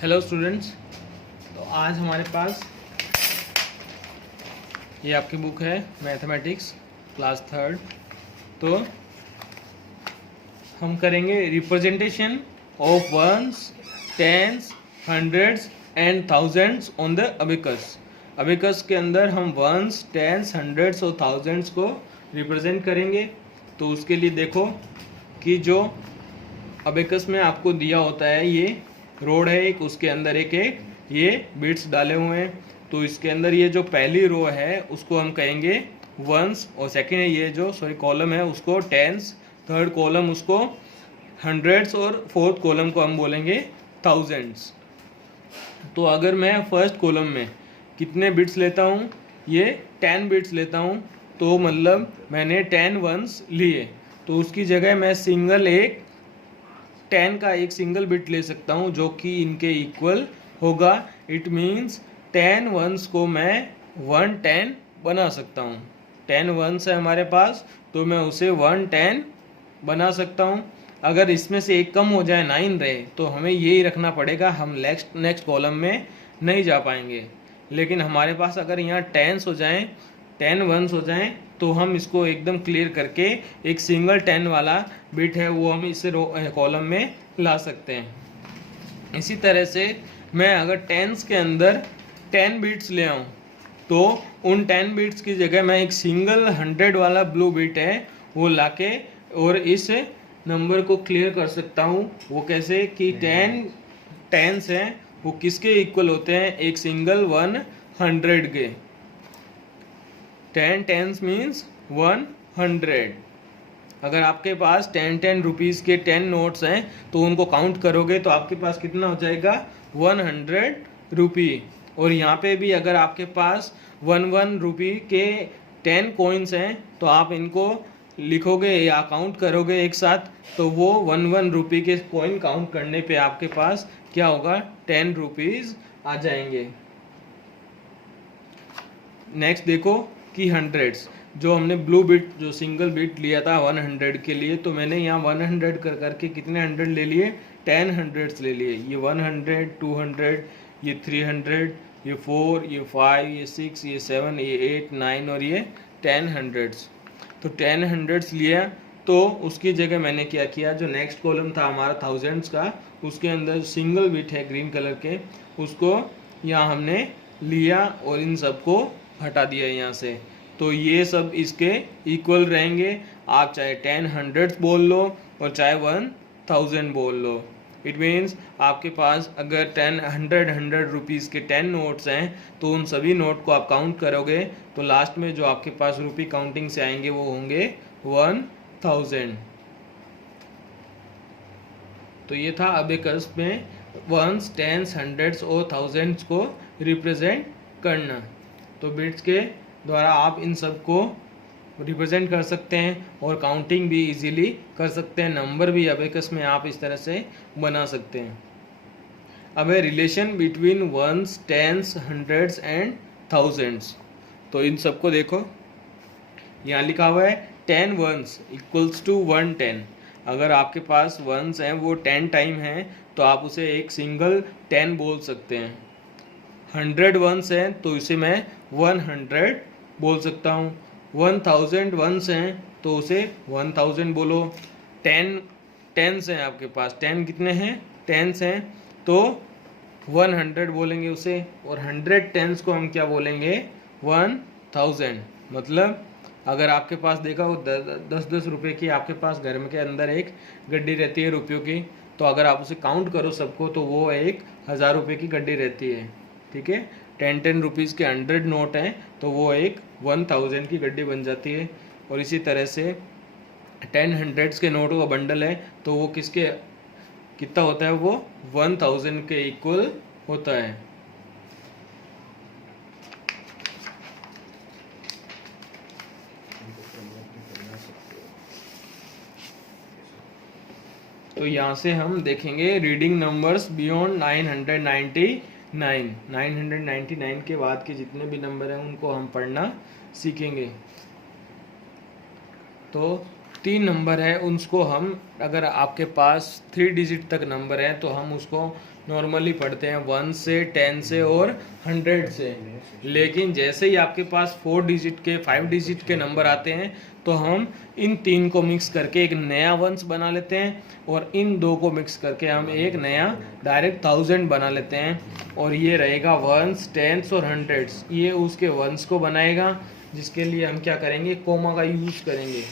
Hello students. तो आज हमारे पास ये आपकी बुक है मैथमेटिक्स क्लास थर्ड। तो हम करेंगे representation of ones, tens, hundreds and thousands on the abacus. Abacus के अंदर हम वंस, टेंस, हंड्रेड्स और थाउजेंड्स को रिप्रेजेंट करेंगे। तो उसके लिए देखो कि जो अबेकस में आपको दिया होता है, ये रोड है एक, उसके अंदर एक ये बिट्स डाले हुए हैं। तो इसके अंदर ये जो पहली रो है उसको हम कहेंगे वंस, और सेकंड ये जो कॉलम है उसको टेंस, थर्ड कॉलम उसको हंड्रेड्स और फोर्थ कॉलम को हम बोलेंगे थाउजेंड्स। तो अगर मैं फर्स्ट कॉलम में कितने बिट्स लेता हूँ, ये 10 बिट्स लेता हूँ, तो मतलब मैंने 10 वंस लिए, तो उसकी जगह मैं सिंगल एक 10 का एक सिंगल बिट ले सकता हूँ जो कि इनके इक्वल होगा। इट मीन्स 10 वंस को मैं 110 बना सकता हूँ। 10 वंस है हमारे पास तो मैं उसे 110 बना सकता हूँ। अगर इसमें से एक कम हो जाए 9 रहे तो हमें यही रखना पड़ेगा, हम नेक्स्ट कॉलम में नहीं जा पाएंगे। लेकिन हमारे पास अगर यहाँ 10 हो जाएं, 10 वंस हो जाएं, तो हम इसको एकदम क्लियर करके एक सिंगल 10 वाला बिट है वो हम इस कॉलम में ला सकते हैं। इसी तरह से मैं अगर टेंस के अंदर 10 बिट्स ले आऊँ तो उन 10 बिट्स की जगह मैं एक सिंगल 100 वाला ब्लू बिट है वो लाके और इस नंबर को क्लियर कर सकता हूँ। वो कैसे कि 10 टेंस हैं वो किसके इक्वल होते हैं, एक सिंगल 100 के। 10 टेंस मीन्स 100। अगर आपके पास 10 रुपीज़ के 10 नोट्स हैं तो उनको काउंट करोगे तो आपके पास कितना हो जाएगा 100 रुपी। और यहाँ पे भी अगर आपके पास 1 रुपी के 10 कॉइन्स हैं तो आप इनको लिखोगे या काउंट करोगे एक साथ, तो वो 1 रुपी के कॉइन काउंट करने पे आपके पास क्या होगा 10 रुपीज़ आ जाएंगे। नेक्स्ट देखो कि हंड्रेड्स, जो हमने ब्लू बिट जो सिंगल बिट लिया था 100 के लिए, तो मैंने यहाँ 100 करके कितने 100 ले लिए, 10 हंड्रेड्स ले लिए। ये 100, 200, ये 300, ये 4, ये 5, ये 6, ये 7, ये 8, 9 और ये 10 हंड्रेड्स। तो 10 हंड्रेड्स लिया तो उसकी जगह मैंने क्या किया, जो नेक्स्ट कॉलम था हमारा थाउजेंड्स का, उसके अंदर सिंगल बिट है ग्रीन कलर के, उसको यहाँ हमने लिया और इन सबको हटा दिया यहाँ से। तो ये सब इसके इक्वल रहेंगे। आप चाहे 10 हंड्रेड्स बोल लो और चाहे 1000 बोल लो। इट मीन्स आपके पास अगर 100 रुपीज़ के 10 नोट्स हैं तो उन सभी नोट को आप काउंट करोगे तो लास्ट में जो आपके पास रुपी काउंटिंग से आएंगे वो होंगे 1000। तो ये था अबेकस में वंस, टेंस, हंड्रेड्स और थाउजेंड्स को रिप्रेजेंट करना। तो बिट्स के द्वारा आप इन सब को रिप्रेजेंट कर सकते हैं और काउंटिंग भी इजीली कर सकते हैं। नंबर भी अबेकस में आप इस तरह से बना सकते हैं। अब है relation between ones, tens, hundreds and thousands. तो इन सबको देखो, यहाँ लिखा हुआ है 10 वंस इक्वल्स टू 110। अगर आपके पास वंस हैं वो 10 टाइम हैं तो आप उसे एक सिंगल 10 बोल सकते हैं। 100 वंस हैं तो इसे मैं 100 बोल सकता हूँ। 1000 वंस हैं तो उसे 1000 बोलो। 10 टेंस हैं आपके पास, 10 कितने हैं, टेंस हैं, तो 100 बोलेंगे उसे। और 100 टेंस को हम क्या बोलेंगे, 1000। मतलब अगर आपके पास देखा हो 10-10 रुपये की आपके पास घर में के अंदर एक गड्डी रहती है रुपयों की, तो अगर आप उसे काउंट करो सबको तो वो एक 1000 रुपये की गड्डी रहती है। ठीक है, 10 रुपीज़ के 100 नोट हैं तो वो एक 1000 की गड्डी बन जाती है। और इसी तरह से 10 हंड्रेड्स के नोटों का बंडल है तो वो किसके कितना होता है, वो 1000 के इक्वल होता है। तो यहाँ से हम देखेंगे रीडिंग नंबर्स बियॉन्ड 999। 999 के बाद के जितने भी नंबर हैं उनको हम पढ़ना सीखेंगे। तो तीन नंबर है उसको हम, अगर आपके पास 3 डिजिट तक नंबर है तो हम उसको नॉर्मली पढ़ते हैं 1 से, 10 से और 100 से। लेकिन जैसे ही आपके पास 4 डिजिट के, 5 डिजिट के नंबर आते हैं तो हम इन तीन को मिक्स करके एक नया वंस बना लेते हैं, और इन दो को मिक्स करके हम एक नया डायरेक्ट 1000 बना लेते हैं। और ये रहेगा वंस, टेंस और हंड्रेड्स, ये उसके वंस को बनाएगा, जिसके लिए हम क्या करेंगे, कोमा का यूज़ करेंगे।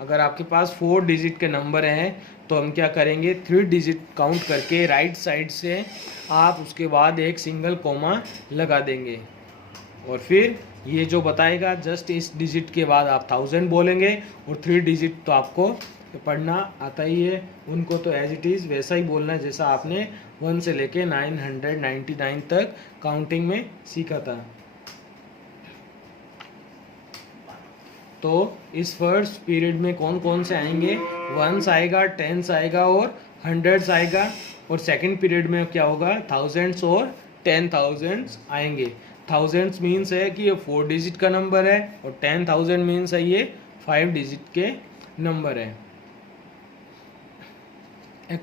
अगर आपके पास 4 डिजिट के नंबर हैं तो हम क्या करेंगे, 3 डिजिट काउंट करके राइट साइड से आप उसके बाद एक सिंगल कोमा लगा देंगे, और फिर ये जो बताएगा जस्ट इस डिजिट के बाद आप 1000 बोलेंगे, और 3 डिजिट तो आपको पढ़ना आता ही है, उनको तो एज इट इज़ वैसा ही बोलना है जैसा आपने 1 से लेके 999 तक काउंटिंग में सीखा था। तो इस फर्स्ट पीरियड में कौन कौन से आएंगे, 1s आएगा, 10s आएगा और 100s आएगा, और सेकंड पीरियड में क्या होगा, 1000s और 10,000s आएंगे। 1000s मीन्स है कि ये 4 डिजिट का नंबर है, और 10,000 मीन्स है ये 5 डिजिट के नंबर है। एक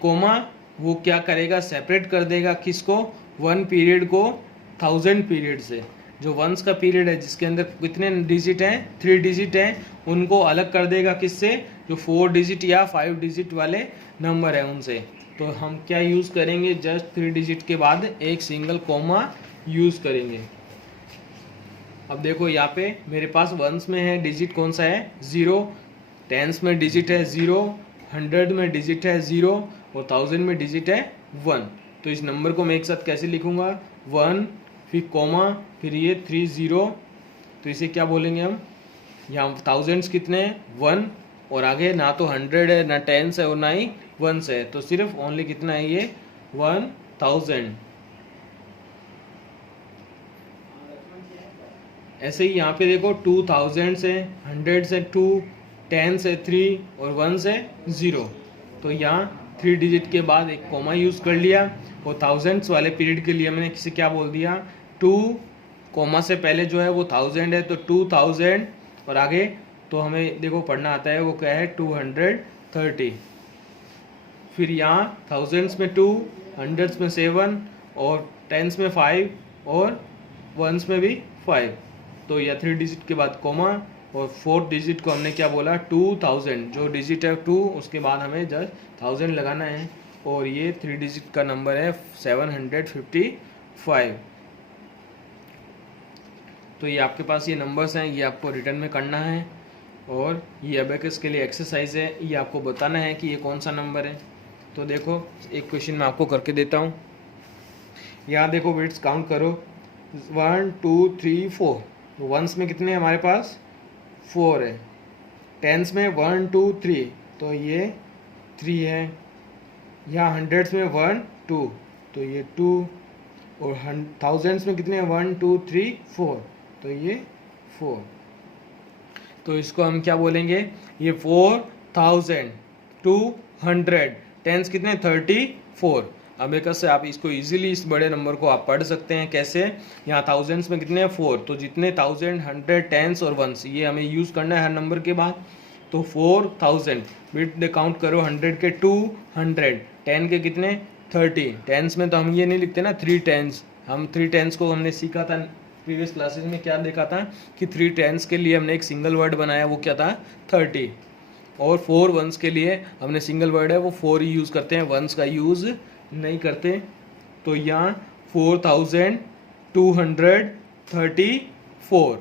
कोमा वो क्या करेगा, सेपरेट कर देगा किसको, 1 पीरियड को 1000 पीरियड से। जो वंस का पीरियड है जिसके अंदर कितने डिजिट हैं, 3 डिजिट हैं, उनको अलग कर देगा किससे, जो 4 डिजिट या 5 डिजिट वाले नंबर हैं उनसे। तो हम क्या यूज़ करेंगे, जस्ट 3 डिजिट के बाद एक सिंगल कोमा यूज़ करेंगे। अब देखो यहाँ पे मेरे पास वंस में है डिजिट कौन सा है, 0, टेंस में डिजिट है 0, 100 में डिजिट है 0, और 1000 में डिजिट है 1। तो इस नंबर को मैं एक साथ कैसे लिखूँगा, 1 फिर कोमा फिर ये 30, तो इसे क्या बोलेंगे हम, यहाँ 1000s कितने हैं 1, और आगे ना तो 100 है ना 10s है और ना ही 1s है, तो सिर्फ ओनली कितना है ये 1000। ऐसे ही यहाँ पे देखो 2000s है, 100s है 2, 10s है 3 और 1s है 0। तो यहाँ 3 डिजिट के बाद एक कोमा यूज़ कर लिया, और 1000s वाले पीरियड के लिए मैंने किसे क्या बोल दिया, 2 कोमा से पहले जो है वो 1000 है, तो 2000, और आगे तो हमें देखो पढ़ना आता है वो क्या है 230। फिर यहाँ 1000s में 2, 100s में 7 और 10s में 5 और 1s में भी 5। तो यह 3 डिजिट के बाद कोमा, और 4 डिजिट को हमने क्या बोला 2000, जो डिजिट है 2 उसके बाद हमें जस्ट 1000 लगाना है, और ये 3 डिजिट का नंबर है 755। तो ये आपके पास ये नंबर्स हैं, ये आपको रिटर्न में करना है, और ये अबेकस के लिए एक्सरसाइज है, ये आपको बताना है कि ये कौन सा नंबर है। तो देखो एक क्वेश्चन मैं आपको करके देता हूँ। यहाँ देखो बिट्स काउंट करो, 1 2 3 4। तो वंस में कितने हैं हमारे पास, 4 है। टेंस में 1 2 3, तो ये 3 है। यहाँ हंड्रेड्स में 1 2, तो ये 2, और 1000s में कितने हैं 1 2 3 4, तो ये 4। तो इसको हम क्या बोलेंगे, ये 4200। टेंस कितने 34। अबेकस से आप इसको इजीली इस बड़े नंबर को आप पढ़ सकते हैं। कैसे, यहाँ 1000s में कितने हैं 4, तो जितने 1000, 100, टेंस और वंस ये हमें यूज़ करना है हर नंबर के बाद। तो 4000 बिट काउंट करो, 100 के 200, 10 के कितने 30। टेंस में तो हम ये नहीं लिखते ना 3 टेंस, हम 3 टेंस को हमने सीखा था प्रीवियस क्लासेस में, क्या देखा था कि 3 टेंस के लिए हमने एक सिंगल वर्ड बनाया, वो क्या था 30। और 4 वंस के लिए हमने सिंगल वर्ड है वो 4 ही यूज़ करते हैं, वंस का यूज़ नहीं करते। तो यहाँ 4234।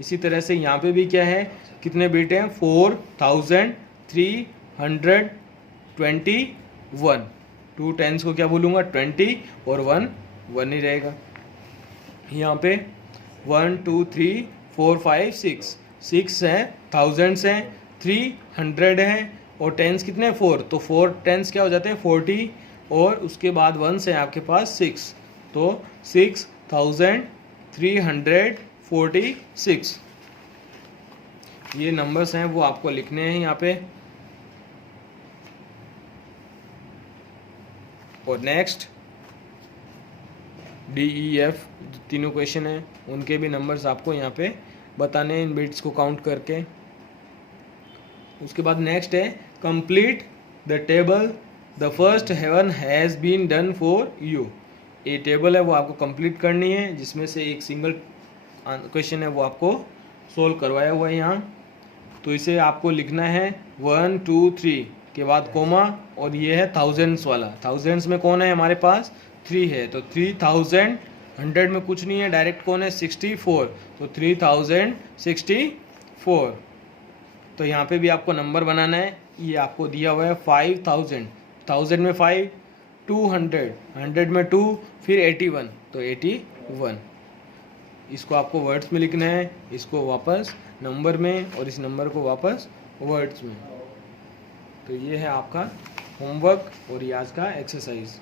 इसी तरह से यहाँ पे भी क्या है, कितने बिट हैं 4321। 2 टेंस को क्या बोलूँगा 20, और 1 1 ही रहेगा। यहाँ पे 1 2 3 4 5 6 है, 1000s हैं, 300 हैं, और टेंस कितने 4, तो 4 टेंस क्या हो जाते हैं 40, और उसके बाद वंस है आपके पास 6, तो 6346 ये नंबर्स हैं वो आपको लिखने हैं यहाँ पे। और नेक्स्ट DEF तीनों क्वेश्चन हैं, उनके भी नंबर्स आपको यहाँ पे बताने हैं इन बिट्स को काउंट करके। उसके बाद नेक्स्ट है complete the table the first heaven has been done for you. ये टेबल है वो आपको कंप्लीट करनी है, जिसमें से एक सिंगल क्वेश्चन है वो आपको सोल्व करवाया हुआ है यहाँ। तो इसे आपको लिखना है 1 2 3 के बाद कोमा, और ये है थाउजेंड्स वाला। थाउजेंड्स में कौन है हमारे पास 3 है, तो 3000। 100 में कुछ नहीं है, डायरेक्ट कौन है 64, तो 3064। तो यहाँ पे भी आपको नंबर बनाना है। ये आपको दिया हुआ है 5000, 1000 में 5, 200, 100 में 2, फिर 81, तो 81। इसको आपको वर्ड्स में लिखना है, इसको वापस नंबर में, और इस नंबर को वापस वर्ड्स में। तो ये है आपका होमवर्क और ये आज का एक्सरसाइज।